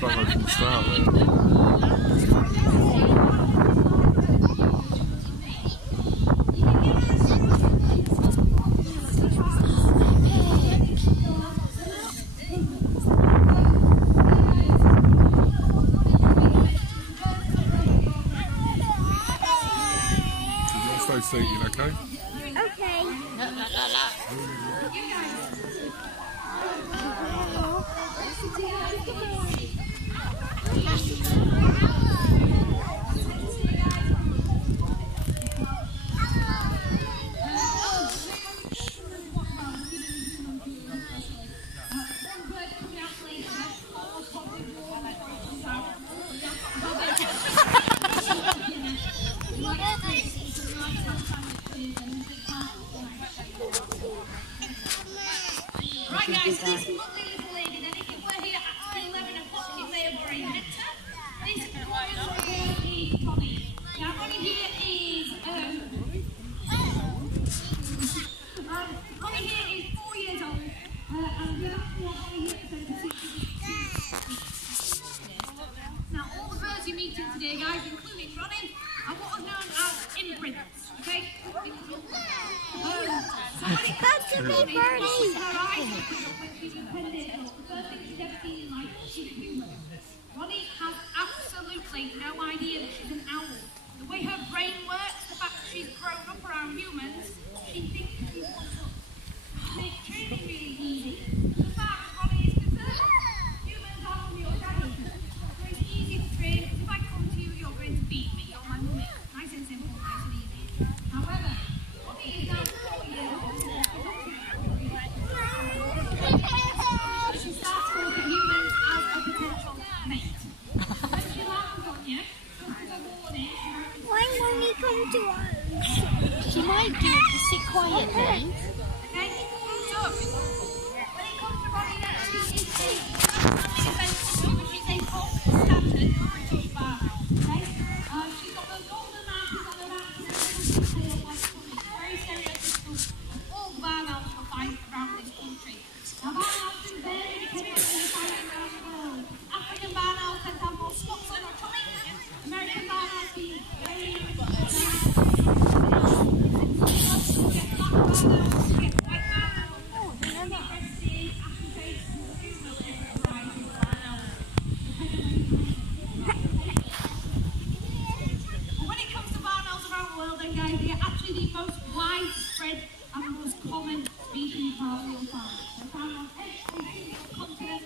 Bravo from the start. Stay seated, okay? Okay. Right guys, this lovely little lady, then if you were here at 11 o'clock, you may have already met her. This is Connie. Now Connie here is, Connie here is 4 years old, and we have Connie here at 76. Now all the birds you're meeting today, guys, including Ronnie, are what are known as immigrants, okay? That's a big birdie. Ronnie has absolutely no idea that she's an owl. The way her brain works, the fact that she's grown up around humans, she thinks she's one of us. Make training really easy. The fact that Ronnie is concerned, humans are from your daddy. So it's easy to train. If I come to you, you're going to beat me. You're my mummy. Nice and simple, nice and easy. However, Ronnie is now 4 years old. She starts talking humans as a potential mate. When she lands on you, just as a warning, Why won't he come to us? She might do it to sit quietly. okay? So, when it comes to Ronnie next, she's a she's a full standard British bar, okay? She's got those golden markers on her back, very stereotypical of all the barn owls you'll find around this country. Now, barn owls do vary depending on where you find them around the world. African barn owls tend to have more spots on their tummy. American barn owls being very get black barn owls, get white barn owls, breasted, ashen-faced, numerous different varieties of barn owls. When it comes to barn owls around the world, then guys, they are actually the most widespread and the most common species of owl you'll find. They're found on every single continent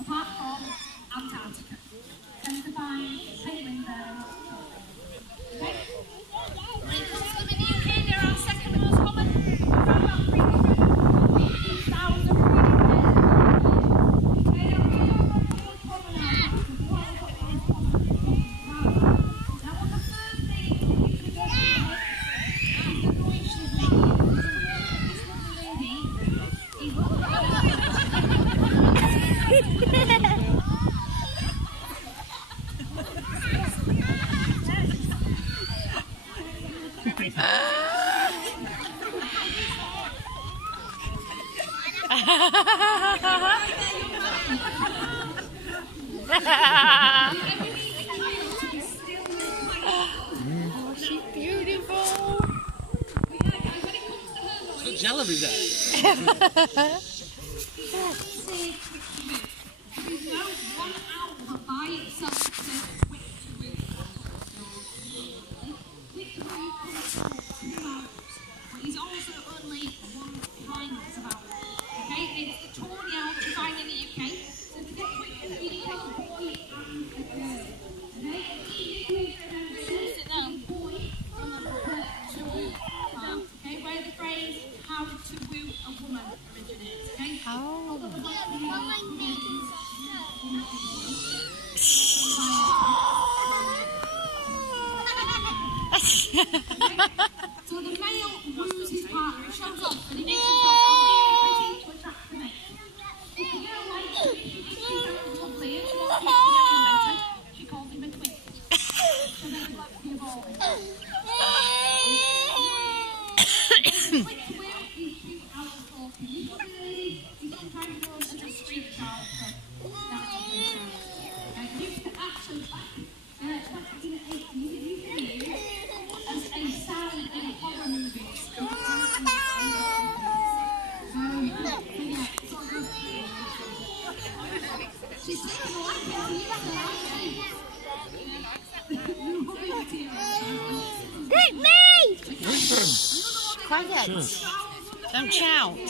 apart from Antarctica. Tend to find penguins there. Okay? When it comes to them in the UK, they're our second most common. Around about 350,000 breeding pairs. They are really common now. Now, on the first thing you can go to is the noise she's making. This little lady is Oh, she's beautiful. What jelly is that? There's no one owl that by itself says quick to move. Quick to move comes from 2 owls, but he's also only one kind of owl. Okay, it's the tawny owl you find in the UK. So to get quick to move, you need a boy and a girl. Okay, it's easy to remember this. Boy and a girl. Okay, where the phrase "how to woo a woman" originates. Okay. So the male woos his partner, he shows off, and he makes himself pretty to attract the mate. If the girl likes him, she thinks he's lovely, and she wants to get to know him better, she calls him a twin. So then it's like the evolving. Quick to woo, he's 2 hours talking. He's not sometimes known as a street child, so that's what Pick me! Quiet. Don't shout. It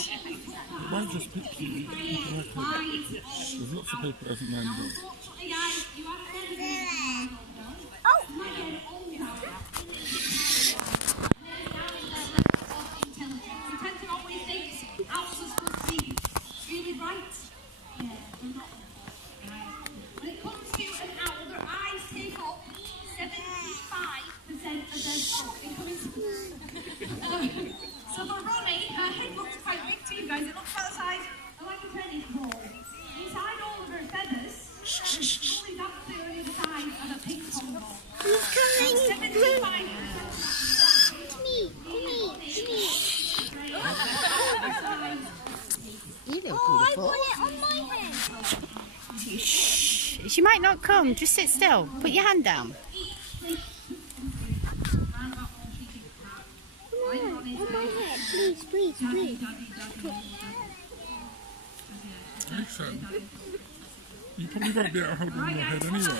won't just pick you. You can work it. There's lots of people that haven't named up. When it comes to an owl, their eyes take up 75% of their skull. So for Ronnie, her head looks quite big to you guys. It looks about the size of like a tennis ball. Inside all of her feathers, the skull is absolutely the size of a ping pong ball. He's coming. 75%. You look Oh, I beautiful. want it on my head. Shh. She might not come. Just sit still. Put your hand down. On my head. Please, please, please. Listen, you probably won't be able to hold it on your head anyway. So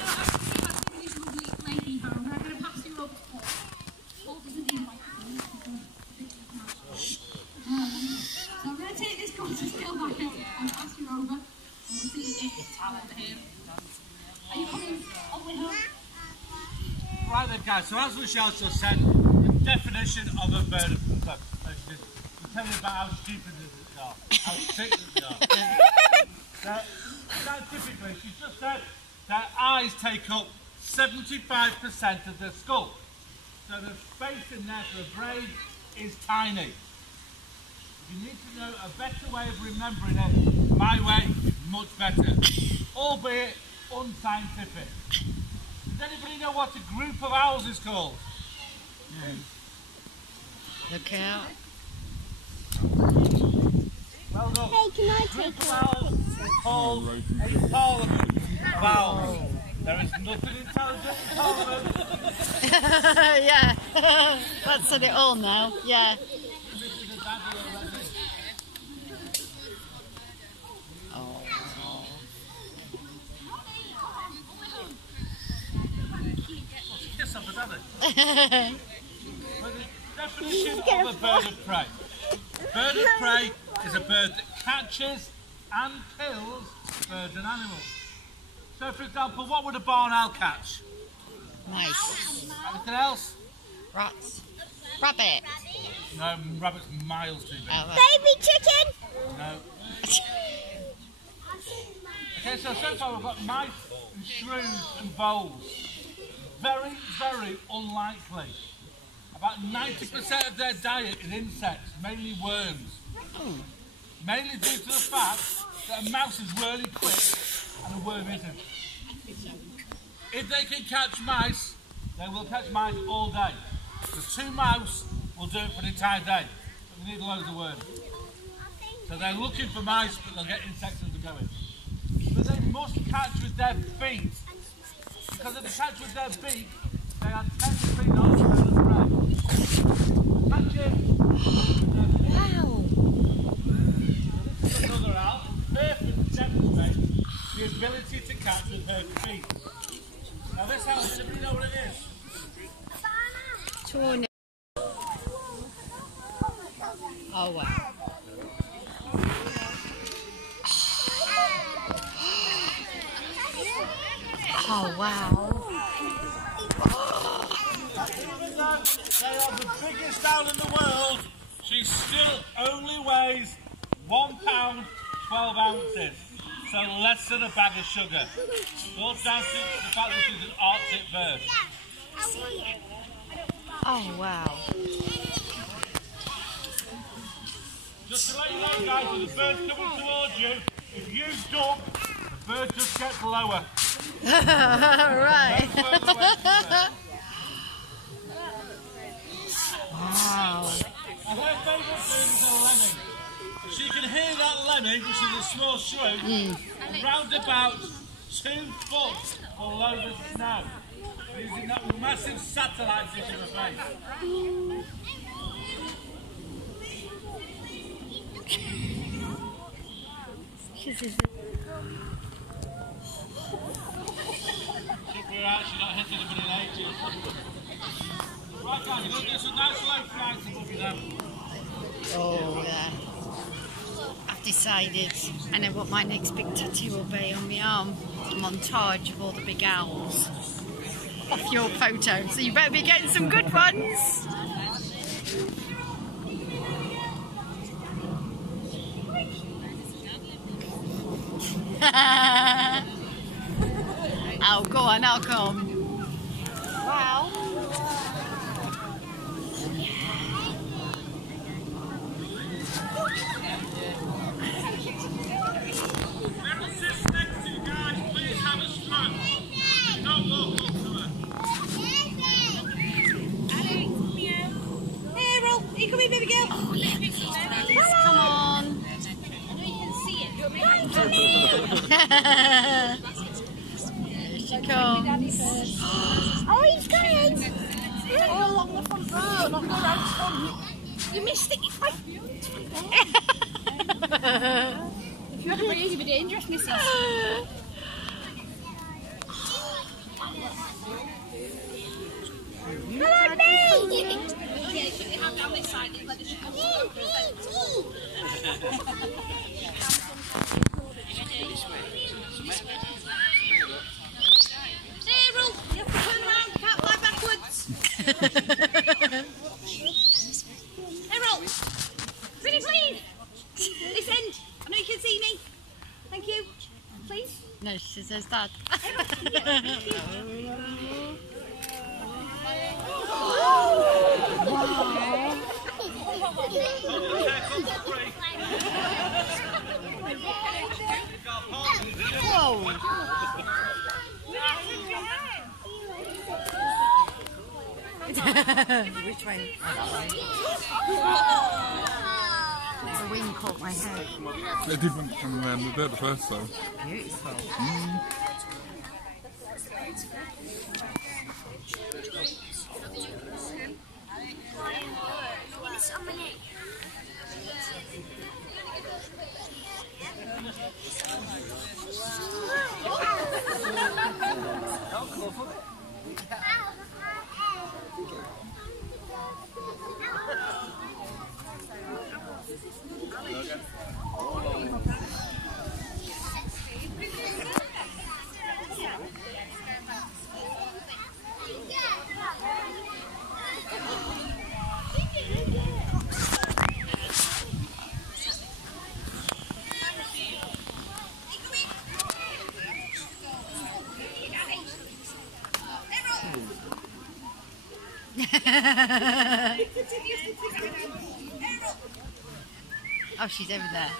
I'm going to take this course of skill back and pass you over. And we'll see if it's talent here. Are you coming up with her? Right then, guys, so as Michelle just said, the definition of a bird of prey. Tell me about how stupid they are, how sick they are. Scientifically, she just said their eyes take up 75% of their skull. So the space in there for a brain is tiny. You need to know a better way of remembering it. My way is much better, albeit unscientific. Does anybody know what a group of owls is called? Look out. Well done. Hey, can I Group take of one? owls is called a parliament of owls. There is nothing intelligent in parliament. Yeah. That's said it all now. Yeah. Oh. Kiss up a daddy. But the definition of a bird of prey. Bird of prey is a bird that catches and kills birds and animals. So, for example, what would a barn owl catch? Nice. Anything else? Rats. Rabbit. No, rabbit's miles too big. Oh, Baby chicken. No. Okay, so far we've got mice and shrews and voles. Very, very unlikely. About 90% of their diet is insects, mainly worms. Mainly due to the fact that a mouse is really quick and a worm isn't. If they can catch mice, they will catch mice all day. The 2 mouse will do it for the entire day, but they need loads of worms. So they're looking for mice, but they'll get insects as they're going. But they must catch with their feet. Because if they catch with their beak, they are technically not bird of prey. Catch it! wow. This is another owl, perfect to demonstrate the ability to catch with her feet. Now this owl, does anybody know what it is? Tornado. Oh wow. Oh wow. Even though they are the biggest owl in the world, she still only weighs 1 pound 12 ounces. So less than a bag of sugar. All down to the fact that she's an Arctic bird. Oh wow. Just to let you know, guys, when the bird's coming towards you, if you duck, the bird just gets lower. Right. Further away from the bird. Wow. And her favourite bird is a lemming. She can hear that lemming, which is a small shrew, around about 2 foot for a load of snow. Using that massive satellite dish in the face. She's Should be right, she's not hit anybody in ages. Right, guys, you're going to do some nice low flights above you then. Oh, yeah. I've decided. I know what my next big tattoo will be on my arm. A montage of all the big owls. Off your photo, so you better be getting some good ones. Oh, go on, I'll come. Wow. Come on. Here she comes. Oh, he's coming. All along the front row, not go round front. You missed it. If you had to bring it, you'd be dangerous, Mrs. Hello, me. Down this side, let the Cyril, you have to turn around, you can't fly backwards. Cyril, pretty please. This end, I know you can see me. Thank you. Please. No, she says Dad. Whoa! Which way? The wind caught my head. It did went from around the bit the first time. Beautiful. Oh, she's over there.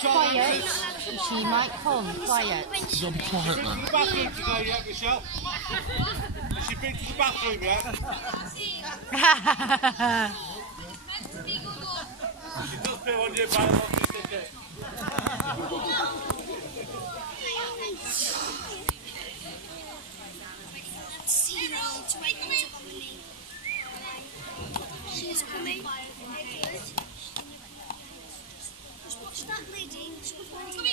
Quiet. She might come. Quiet. She's on quiet then. Bathroom to go yet, Michelle? Has she been to the bathroom yet? She does put on your bike, not just stick it. She's coming. Just watch that lady. She's coming. A little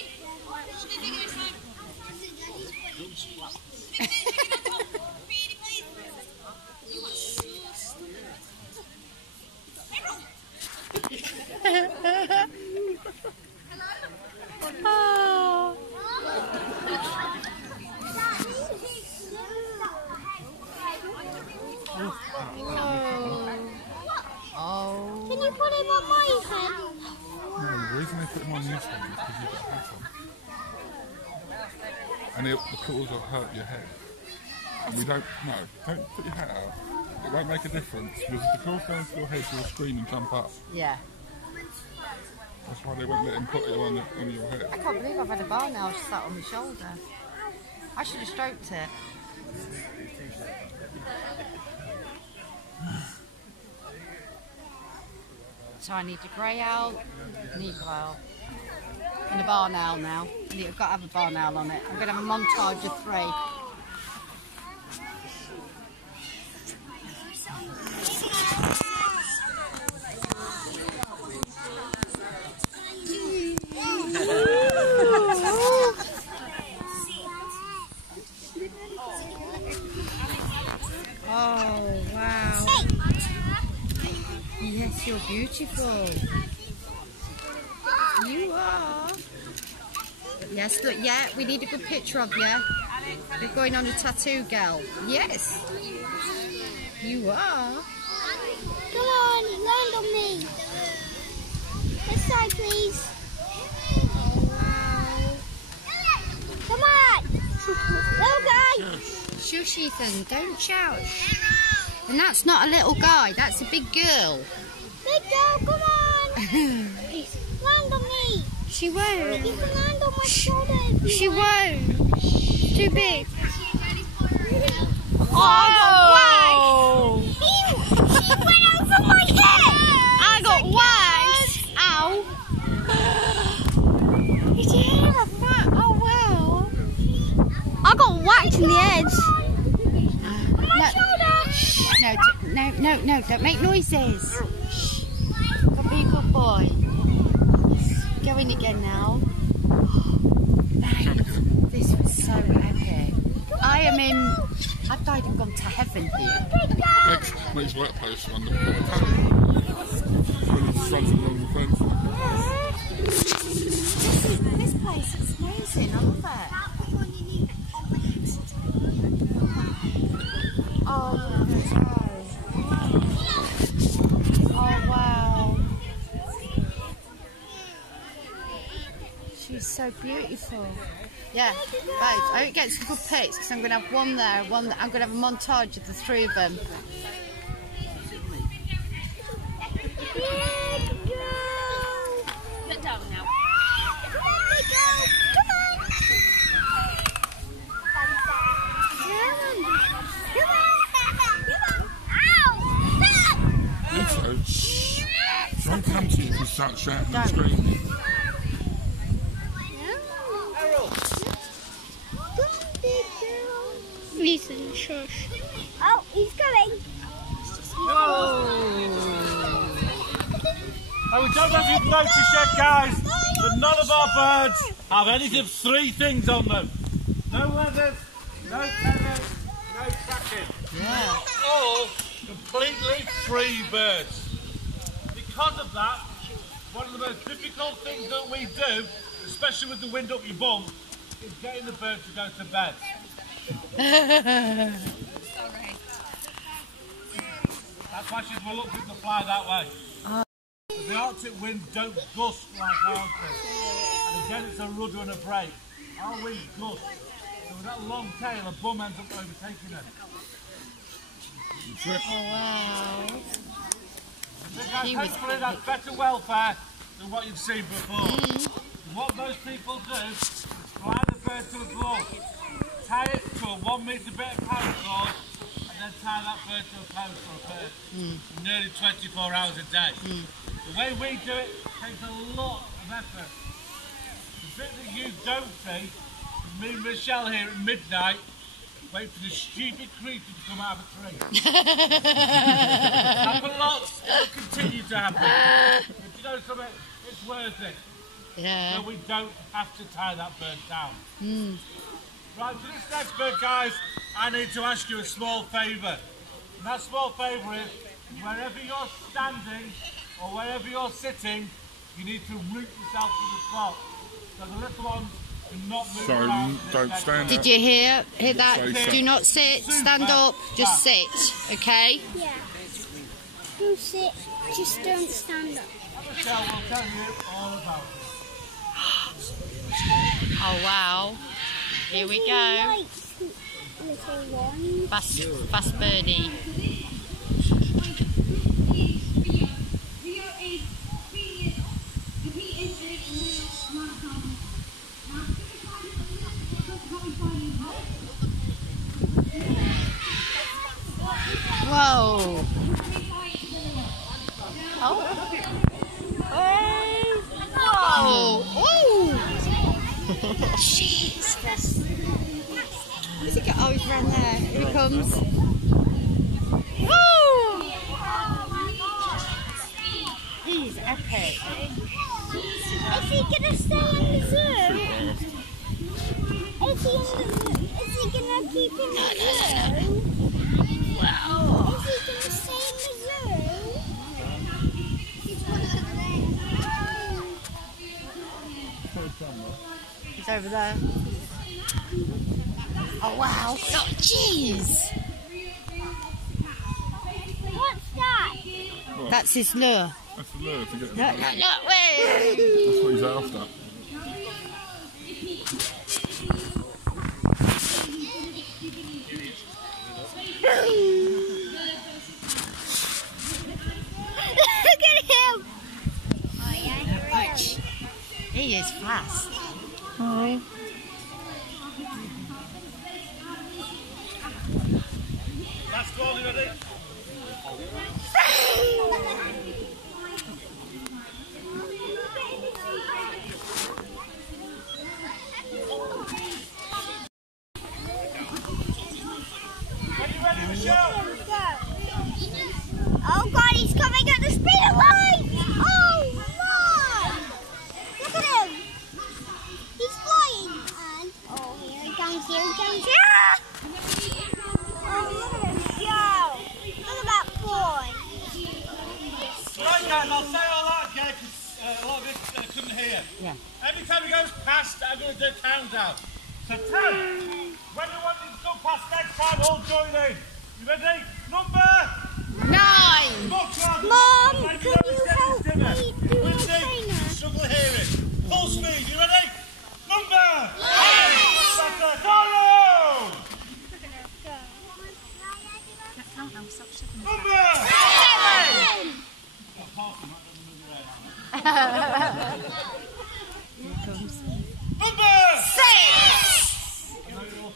bit bigger this time. Really, please. You are so stupid. Oh. Can you put put him on this one because you've got a hat on. And the claws will hurt your head. And we don't put your hat out. It won't make a difference because if the claws go into your head, you'll scream and jump up. Yeah. That's why they won't let him put it on your head. I can't believe I've had a bar now sat on my shoulder. I should have stroked it. So I need a grey owl, an eagle owl, and a barn owl now. I've got to have a barn owl on it. I'm going to have a montage of 3. Oh, wow. Yes, you're beautiful. You are. Yes, look, yeah, we need a good picture of you. You're going on a tattoo, girl. Yes. You are. Come on, land on me. This side, please. Oh, wow. Come on. Little guy. Shush, Ethan, don't shout. And that's not a little guy, that's a big girl. Big girl, come on. Land on me. She won't. You can land on my shoulder if you She want. won't. Too big. Oh, I got whacked. He went over my head. I got whacked. Ow. Did you hear that? Oh, wow. I got whacked in the edge. No, no, don't make noises. Go be a good boy. Go in again now. This was so epic. I've died and gone to heaven here. Makes workplace wonderful. When he's running along the fence. This place is amazing, I love it. Oh, wow. She's so beautiful. Yeah, right. I hope it gets some good pics because I'm going to have one there, I'm going to have a montage of the 3 of them. Sit down now. Don't come to you if you start shouting and screaming. Listen, shush. Oh, he's coming. And we don't know if you've noticed yet, guys, but none of our birds have any of 3 things on them. No leathers, no feathers, no tracking. Yeah. All completely free birds. Because of that, one of the most difficult things that we do, especially with the wind up your bum, is getting the bird to go to bed. That's why she's reluctant to fly that way. The Arctic winds don't gust like ours do. And again, it's a rudder and a brake. Our winds gust. So with that long tail, a bum ends up overtaking her. Oh, wow. So guys, hopefully that's better welfare than what you've seen before. What most people do is fly the bird to a claw, tie it to a 1 metre bit of paracord, and then tie that bird to a post or a bird for nearly 24 hours a day. The way we do it takes a lot of effort. The bit that you don't see is me and Michelle here at midnight wait for the stupid creature to come out of a tree. Happen lots, it'll continue to happen. But you know something, it's worth it. Yeah. So we don't have to tie that bird down. Right, for this next bird, guys, I need to ask you a small favour. And that small favour is, wherever you're standing or wherever you're sitting, you need to root yourself to the spot. So the little ones do not move around. Don't stand Did up. you hear that? Sit. Do not sit, stand up, just sit, okay? Yeah. You sit, just don't stand up. Michelle will tell you all about it. Oh wow. Here we go. Fast birdie. Whoa. Oh. Whoa. Oh. Jesus. Where's he go? Oh, he's around there. Here he comes. Woo! He's epic. Is he gonna stay in the zoo? Is he gonna keep in the zoo? Wow. Is he gonna stay in the zoo? He's over there. Oh wow. Oh jeez. What's that? That's his lure. That's the lure to get him. Look, look, look. Wait. That's what he's after. Look at him! Oh yeah, He is fast. Oh. Last one, you ready? Oh God, he's coming at the speed of light! Oh my! Look at him! He's flying! And oh, here he comes! Yeah! Oh, look at him go! Look at that boy! Right guys, I'll say all that again because a lot of it couldn't hear. Yeah. Every time he goes past, I'm going to do a countdown. So 10. When you want him to go past next time, all join in. You ready? Number 9. Mom, can you help me do a trainer? Struggle hearing. Full speed, you ready? Number 8. Follow! Number 7. Number 6. Number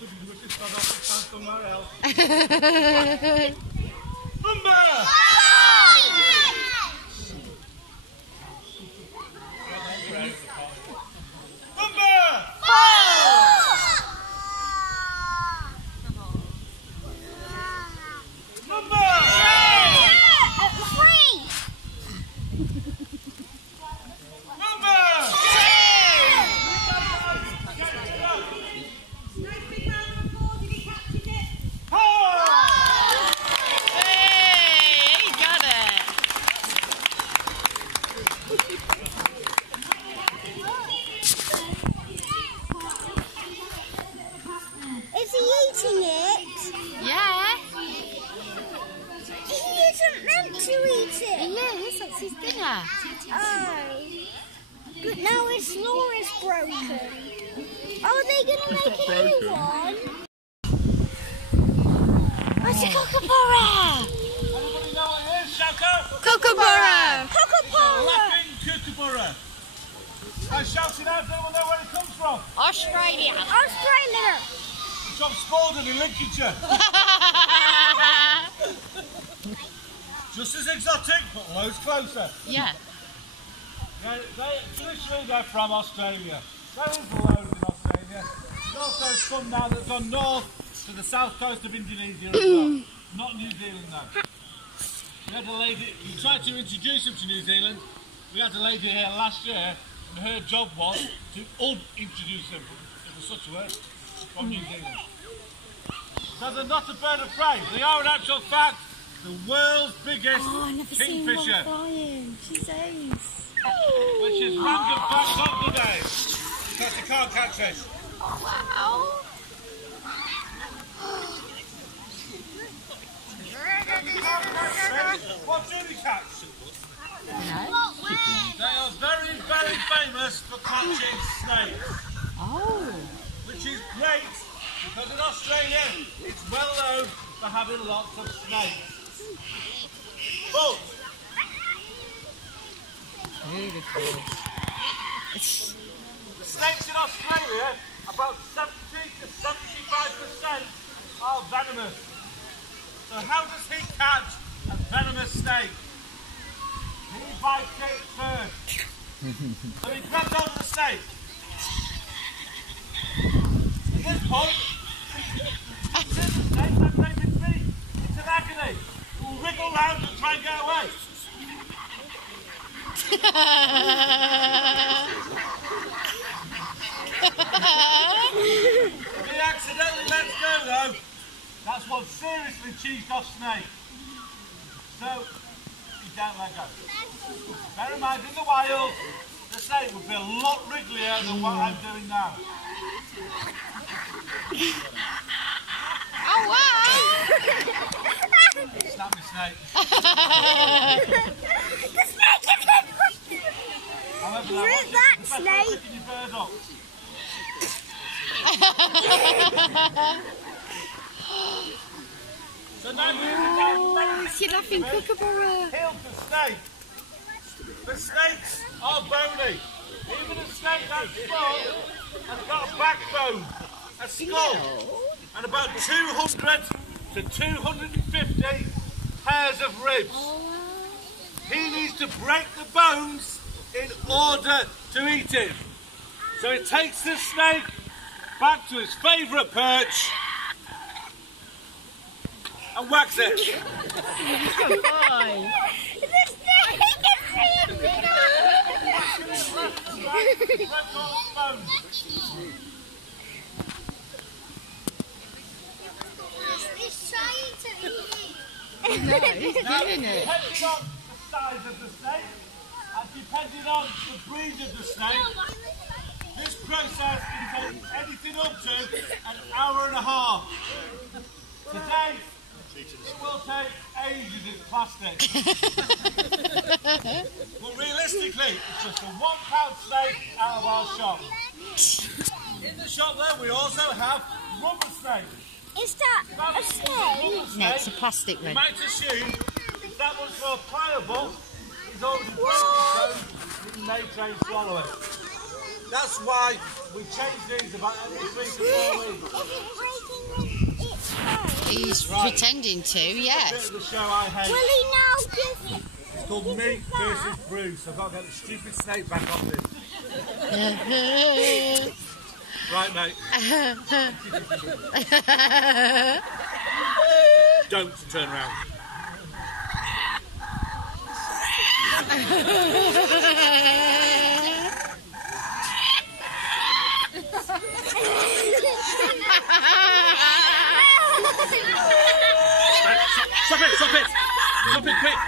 Is he eating it? Yeah. He isn't meant to eat it. He is. That's his dinner. Oh. But now his lure is broken. Are they going to make a new one? What's a kookaburra? Everybody know what it is? Shout out! Kookaburra. Kookaburra. Laughing kookaburra. I shouted out, everyone know where it comes from. Australia. Australia. It's from Spalding in Lincolnshire. Just as exotic, but loads closer. Yeah. Traditionally, they're from Australia. There is loads in Australia. There's also some now that's gone north to the south coast of Indonesia as well. Not New Zealand though. We had a lady, we tried to introduce them to New Zealand. We had a lady here last year, and her job was to introduce them, if there's such a word, from New Zealand. So they're not a bird of prey. They are in actual fact the world's biggest kingfisher. She says. Which is random facts of the day. Because you can't catch this. Wow. What do they catch? No. They are very, very famous for catching snakes. Oh. Which is great because in Australia it's well known for having lots of snakes. But Beautiful. the snakes in Australia, about 70 to 75% are venomous. So how does he catch a venomous snake? He bites it first. So he grabs hold of the snake. At this point, the snake has raised its feet. It's in agony. It will wriggle round and try and get away. If he accidentally lets go though, that's one seriously cheesed off snake. So, you don't let go. Bear in mind, in the wild, the snake would be a lot wrigglier than what I'm doing now. Oh, wow! Snap me, snake. The snake is in. However, Where is that snake? Picking your bird up. So now you You're laughing kookaburra. killed the snake. The snakes are bony. Even a snake that's small has got a backbone, a skull, and about 200 to 250 pairs of ribs. He needs to break the bones in order to eat it. So he takes the snake back to his favourite perch and whacks it. Bye. The snake is in. He's trying to eat it. No, he's killing it. Depending on the size of the snake and depending on the breed of the snake, this process can take anything up to an hour and a half. Today, it will take ages in plastic. But realistically, it's just a £1 snake out of our shop. In the shop there, we also have rubber snakes. Is that a snake? No, it's a plastic You one. might assume if that was more pliable, it's already broken, so it may try and swallow it. That's why we change these about every 3 to 4 weeks. He's pretending to, Bit yes. of the show I hate. Will he now just... It's called Meat versus Bruce. I've got to get the stupid snake back off this. Right, mate. Don't turn around. Stop it! Stop it! Stop it quick!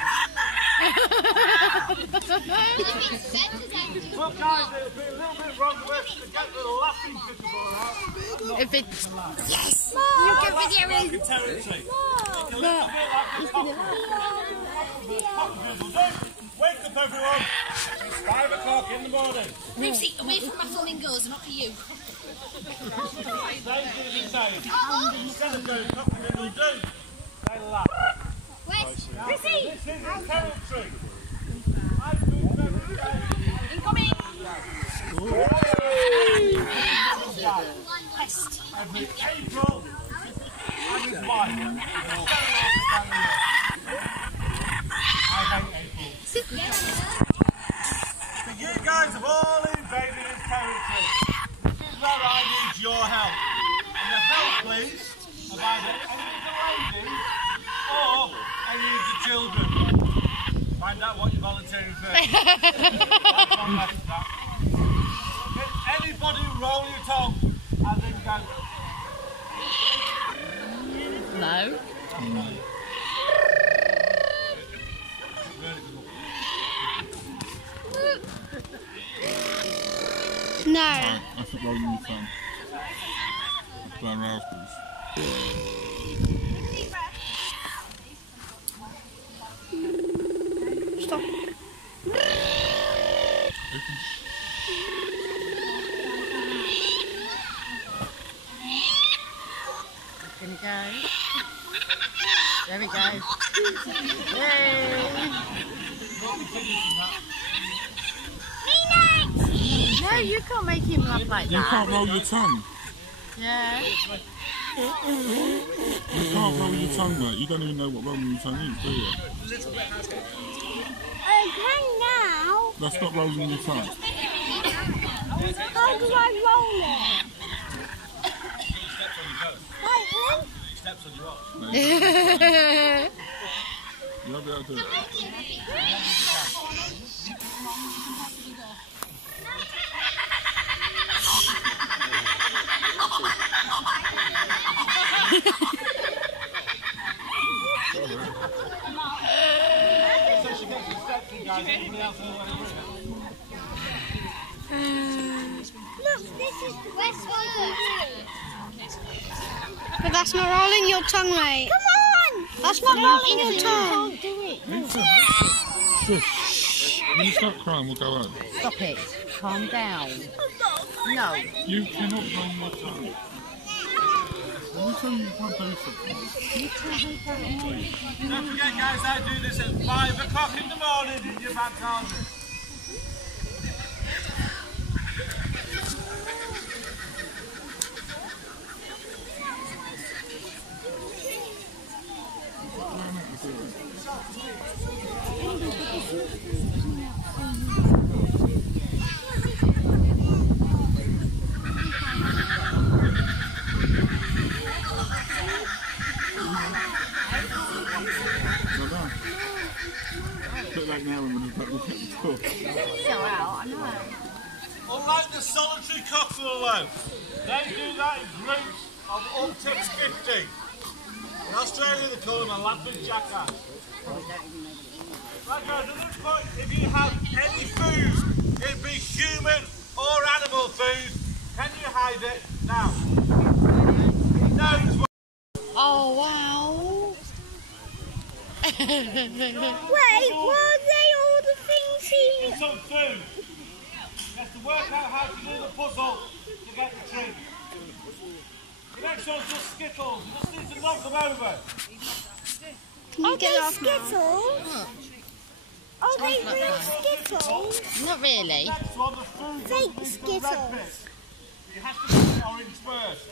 Well, guys, it'll be a little bit wrong with to get the laughing kookaburra out. If it, yes! Mom, You can video Like it. a territory. It's a little bit like a cockapoo will do. Wake up, everyone! It's 5 o'clock in the morning. Lucy, away from my flamingos, not for you. Same thing as you say. Instead of going cockapoo will do, they laugh. wait, Now, Lucy. this is his territory. I've moved every day. Incoming! Every April, and his wife. I hate April. But you guys have all invaded his territory. This is where I need your help. And the help, please, of either any of the ladies or any of the children. Find out what you're volunteering for. That's one left of that. Can anybody roll your tongue and then go? No. No. That's not rolling your tongue. That's blowing raspberries. Stop. There we go. Yay! No, you can't make him laugh like You that. can't roll your tongue. Yeah. You can't roll your tongue, mate. You don't even know what rolling your tongue is, do you? I can now. That's not rolling your tongue. How do I roll it? Like You won't be able to do it. Look, this is the best one to do. But that's not rolling your tongue, mate. Come on! That's not rolling your tongue. Can't do it. Shush. When you start crying, we'll go home. Stop it. Calm down. No. You cannot roll your tongue. Every time you can't do something. Don't forget, guys, I do this at 5 o'clock in the morning in your back garden. Bit like now when we're about to look at the door. Go out, I know. Unlike the solitary cockerel, they do that in groups of up to 50. In Australia they call them a laughing jackass. Right guys, at this point, if you have any food, it be human or animal food, can you hide it? Now, he knows what... Oh, wow. Wait, were they all the things he... Some food. He has to work out how to do the puzzle to get the treat. The next one's just Skittles. You just need to knock them over. Can you get off now? Skittles? Are they real Skittles? Not really. Next one, the food. Fake is the red Skittles. bit. You have to put the orange first.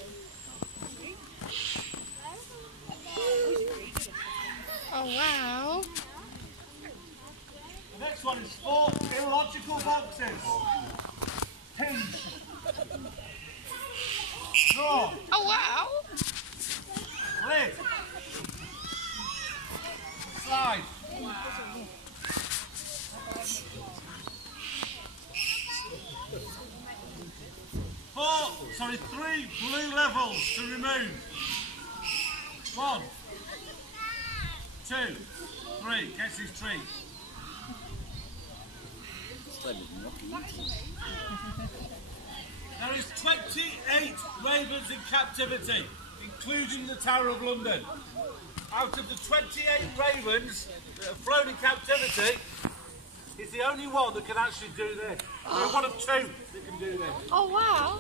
Oh, wow. The next one is 4 illogical boxes. Pins. Straw. Oh, wow. Lid. Slide. Three blue levels to remove. 1, 2, 3. Guess his tree. There is 28 ravens in captivity, including the Tower of London. Out of the 28 ravens that have flown in captivity, he's the only one that can actually do this. Only one of 2 that can do this. Oh, wow.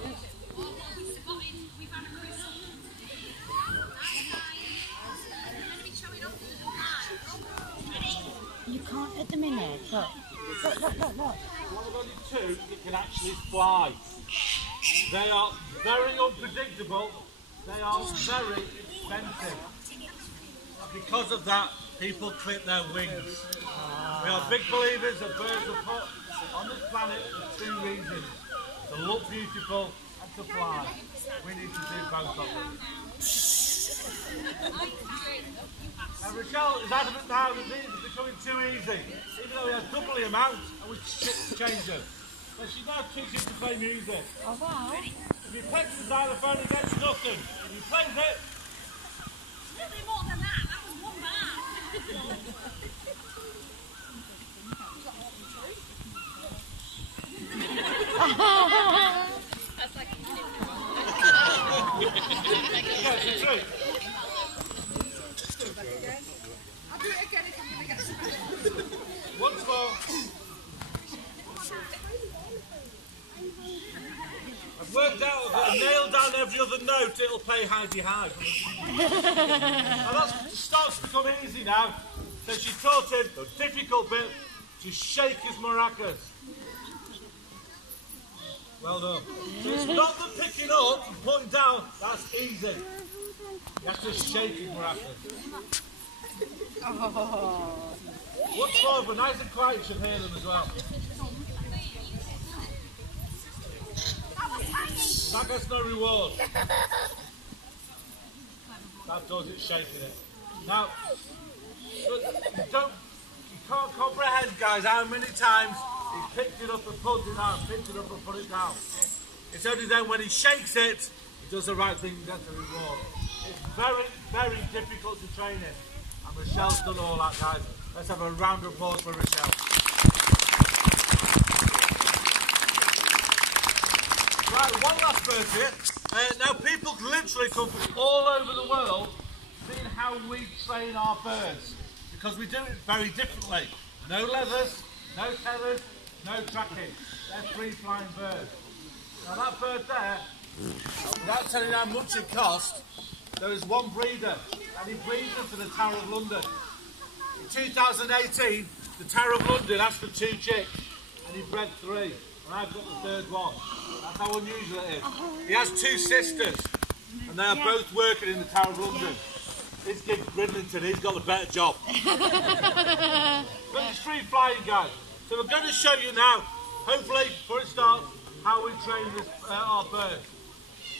You can't at the minute, but look. One of only 2 that can actually fly. They are very unpredictable. They are very expensive. Because of that, people clip their wings. We are big believers that birds are put on this planet for 2 reasons. To look beautiful and to fly. We need to do both of them. And Rochelle is adamant now that these are becoming too easy. Even though he has double the amount and we change them. So she's now teaching to play music. oh wow. If he plays the xylophone, he gets nothing. If he plays it, Really more than that. That was 1 bar. That's like that's the truth. I'll do it again if I'm going to get some. Once more. I've worked out that if I nail down every other note, it'll play hidey high. Now that's to start starts to become easy now. So she taught him the difficult bit, to shake his maracas. Well done. So it's not the picking up and putting down, that's easy. You have to shake his maracas. Oh. What's more, but nice and quiet, you should hear them as well. That gets no reward. That does it, shaking it. Now, you can't comprehend, guys, how many times he picked it up and put it down, picked it up and put it down. It's only then when he shakes it, he does the right thing and gets the reward. It's very, very difficult to train him. And Rochelle's done all that, guys. Let's have a round of applause for Rochelle. Right, one last bird here. Now, people literally come from all over the world seeing how we train our birds. Because we do it very differently. No leathers, no tethers, no tracking. They're free-flying birds. Now that bird there, without telling you how much it cost, there is one breeder, and he breeds them for the Tower of London. In 2018, the Tower of London asked for 2 chicks, and he bred 3, and I've got the 3rd one. That's how unusual it is. He has 2 sisters, and they are both working in the Tower of London. This kid's Bridlington, he's got the better job. But it's free flying, guys. So we're going to show you now, hopefully, before it starts, how we train our birds.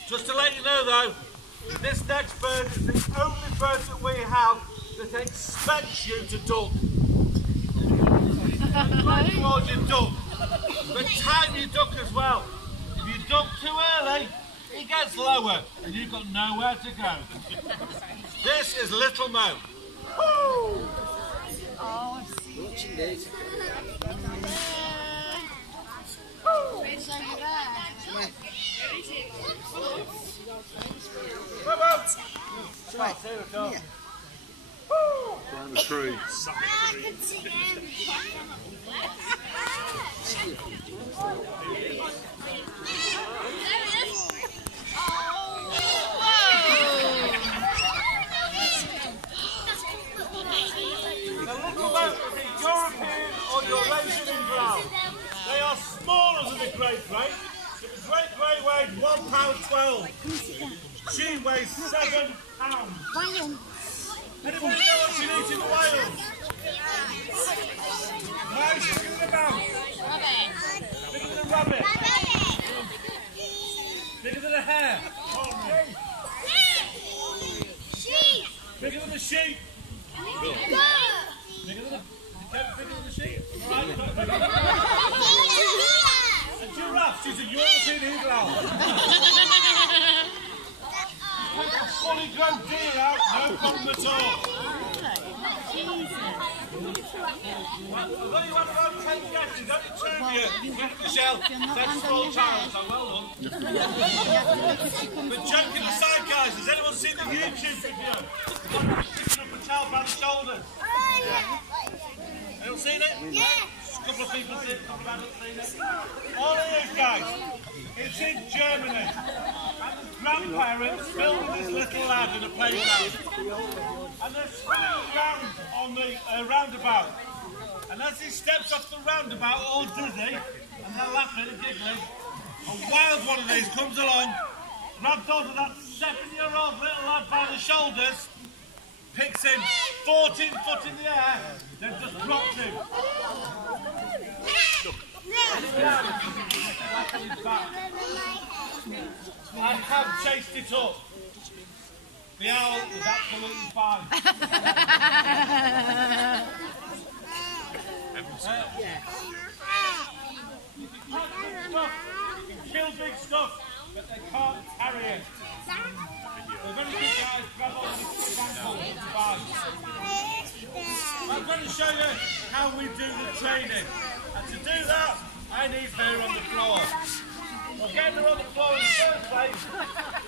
Just to let you know though, this next bird is the only bird that we have that expects you to duck. Right towards your duck. But time your duck as well. If you duck too early, it gets lower and you've got nowhere to go. This is Little Mo. Woo! Oh, I see. Come on! Right, here we go. Down the tree. European or Eurasian in ground. They are smaller than the great grey. The great grey weighed £1.12. She weighs 7 pounds. Anybody know what she eats in the wild? Nice, bigger than a mouse. Bigger than a rabbit. Bigger than a hare. Bigger than a sheep. Bigger than a sheep. A giraffe, she's a European eagle owl. Take a fully grown deer out, no problem at all. Although you had about 10 guesses, only 2 of you get Michelle, said small child, so well done. But joking aside, guys, has anyone seen the YouTube video? Picking up a child by the shoulders. Anyone seen it? Yeah. A couple of people have seen it, a couple of adults seen it. All it is, guys, it's in Germany. And the grandparents filmed this little lad in a playground. And they're spinning around on the roundabout. And as he steps off the roundabout, all dizzy, and they're laughing and giggling, a wild one of these comes along, grabs hold of that 7-year-old little lad by the shoulders, picks him 14 foot in the air, then just drops him. I have chased it up. The owl was absolutely fine. You can kill big stuff, but they can't carry it. We're going to do, guys, grab on this ankle, it's fine. I'm going to show you how we do the training. And to do that, I need her on the floor. Well, getting her on the floor in the first place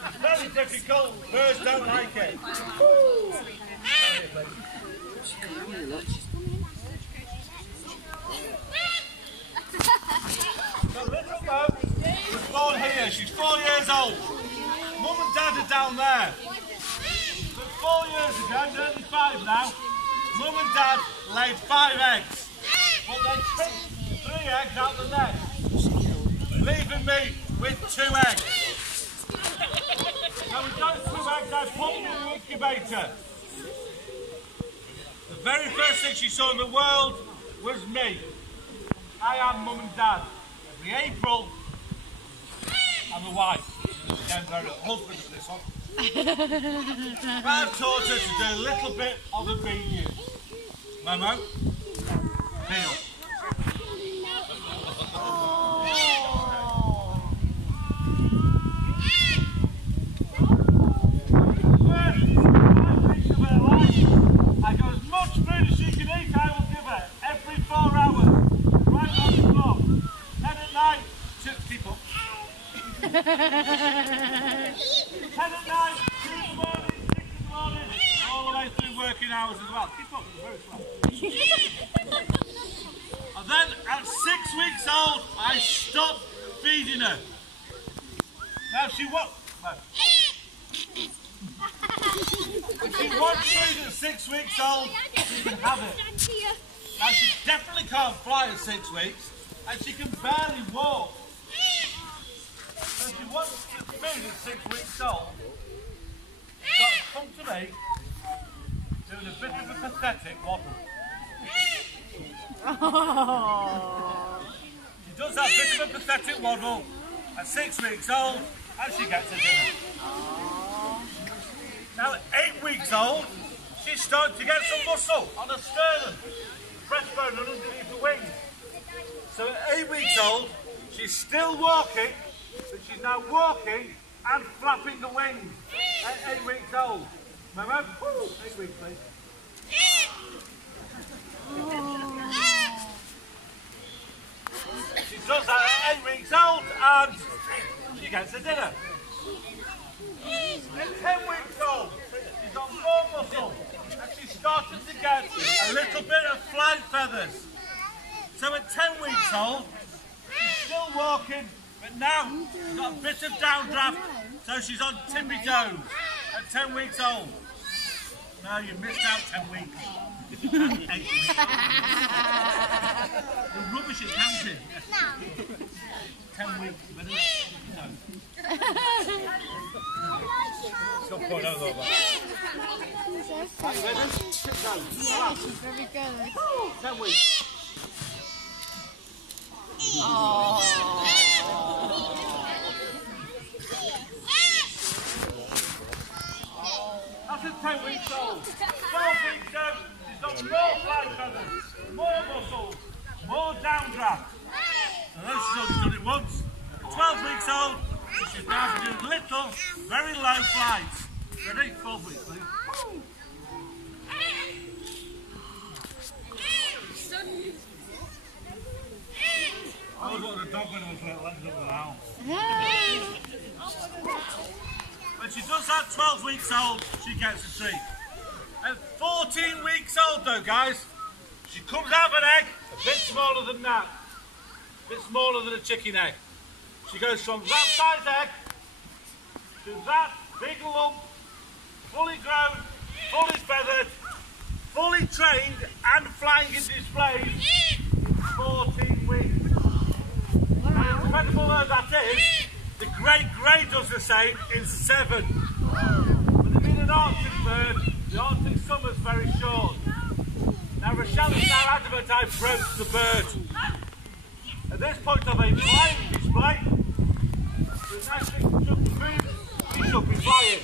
is very difficult. Birds don't like it. Woo! So little Mo was born here. She's 4 years old. Mum and Dad are down there. So 4 years years ago, nearly 5 now, Mum and Dad laid 5 eggs. But they took 3 eggs out the nest, leaving me with 2 eggs. Now with those 2 eggs, I put them in the incubator. The very first thing she saw in the world was me. I am Mum and Dad. Every April, I'm the wife. Again, very husband of this one. But I've taught her to do a little bit of the being you. Momo, deal. I got as much food as she can eat, I will give her every 4 hours. Right on the clock. 10 at night, keep up. 10 at night, 2 in the morning, 6 in the morning, all the way through working hours as well. Keep up, very slow. And then at 6 weeks old, I stopped feeding her. Now she what? No. If she wants food at 6 weeks old, she can have it. Now she definitely can't fly at 6 weeks, and she can barely walk. So if she wants food at 6 weeks old, she's got to come to me doing a bit of a pathetic waddle. She does that bit of a pathetic waddle at 6 weeks old, and she gets her dinner. Now at 8 weeks old, she's starting to get some muscle on her sternum, breastbone and underneath the wings. So at 8 weeks old, she's still walking, but she's now walking and flapping the wings at 8 weeks old. Remember? 8 weeks, please. She does that at 8 weeks old and she gets her dinner. At 10 weeks old, she's got more muscle and she's starting to get a little bit of flight feathers. So at 10 weeks old, she's still walking, but now she's got a bit of downdraft, so she's on tippy toes at 10 weeks old. No, you missed out 10 weeks. 8 weeks. The rubbish is counting. 10 weeks, but no. Stop pointing out though. Are you ready? Sit down. Yeah, she's very good. 10 weeks. That's at 10 weeks old. 12 weeks old, she's got more flight feathers, more muscles, more downdraft. And then she's only done it once. At 12 weeks old, she's now doing little, very low flights. Ready? 12 weeks, please. I was wanting a dog when I was little, ended up with an owl. When she does that 12 weeks old, she gets a treat. At 14 weeks old though, guys, she comes out of an egg a bit smaller than that. A bit smaller than a chicken egg. She goes from that size egg to that big lump, fully grown, fully feathered, fully trained and flying in displays in 14 weeks. How incredible that is, the great grey does the same in 7. But being an Arctic bird, the Arctic summer's very short. Now Rochelle is now adamant I broke the bird. At this point of a flying display, the nice thing to jump the food, he should be flying.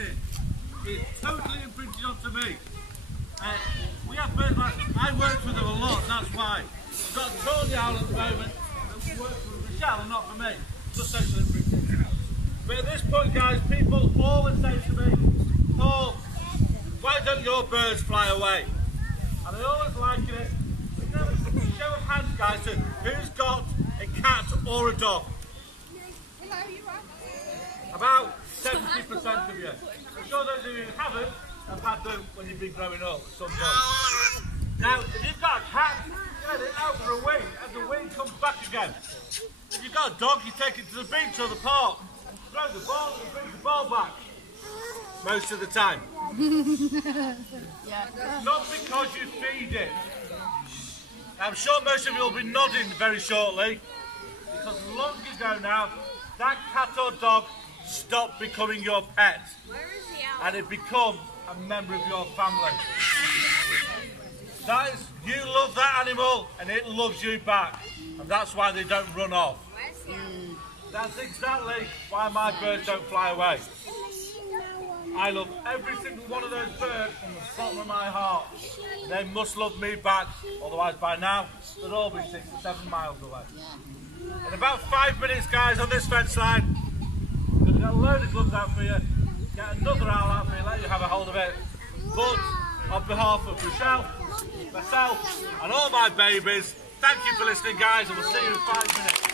it. It's totally imprinted onto me. We have birds like I work with them a lot, that's why. I've got a tawny owl at the moment that works for Michelle and not for me. Just totally imprinted. But at this point, guys, people always say to me, Paul, why don't your birds fly away? And I always like it. Show of hands, guys, to who's got a cat or a dog. About 70% of you. I'm sure those of you who haven't have had them when you've been growing up at some point. Now, if you've got a cat, you let it out for a week, and the week comes back again. If you've got a dog, you take it to the beach or the park, throw the ball and bring the ball back. Most of the time. Not because you feed it. I'm sure most of you will be nodding very shortly, because long ago now, that cat or dog stopped becoming your pet, and it become a member of your family. That is, you love that animal, and it loves you back, and that's why they don't run off. That's exactly why my birds don't fly away. I love every single one of those birds from the bottom of my heart. They must love me back, otherwise by now they'll all be 6 or 7 miles away. In about 5 minutes, guys, on this fence line, I'm going to get a load of gloves out for you, get another owl out for you, let you have a hold of it. But on behalf of Michelle, myself and all my babies, thank you for listening, guys, and we'll see you in 5 minutes.